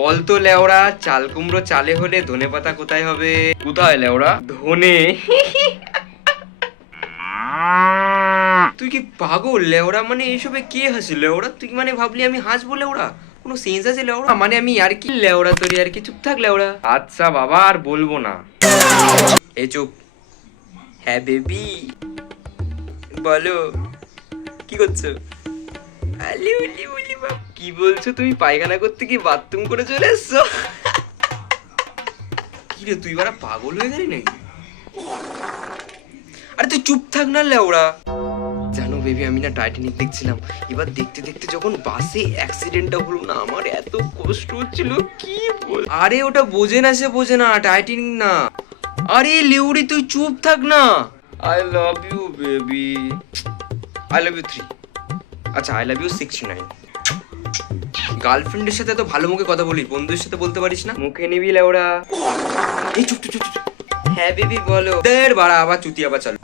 বলতো লেওড়া, চাল কুমড়ো চালে হলে ধনে পাতা কোথায় হবে? কোথায় লেওড়া? ধনে। তুই কি পাগল লেওড়া? মানে এইসবে কে হাসি লেওড়া? তুই মানে ভাবলি আমি হাসবো লেওড়া? কোনো সেন্স আছে লেওড়া? মানে আমি আর কি লেওড়া, তোর আর কি, চুপ থাক লেওড়া। আচ্ছা বাবা, আর বলবো না। এই চুপ। হ্যাঁ বেবি, বলো কি করছো? আলি উলি উলি বাপ, কি বলছো তুমি? পায়খানা করতে কি বাথরুম করে চলে এসছো? কি রে তুই বারা পাগল হয়ে গেলি নাকি? আরে তুই চুপ থাক না লেওড়া। জানো বেবি, আমি না টাইটানিক দেখছিলাম, এবার দেখতে দেখতে যখন বাসে অ্যাক্সিডেন্টটা হলো না, আমার এত কষ্ট হচ্ছিল কি বল। আরে ওটা বোঝে না, সে বোঝে না, টাইটানিক না। আরে লিউড়ি তুই চুপ থাক না। I love you baby, I love you 3। আচ্ছা আই লাভ ইউ 69। গার্লফ্রেন্ডের সাথে তো ভালো মুখে কথা বলিস, বন্ধুদের সাথে বলতে পারিস না? মুখে নিবি লেওড়া। এই চুপ চুপ চুপ চুপ। হ্যাঁ বেবি বলো। দের বাড়া, আবার চুতি আবার চালু।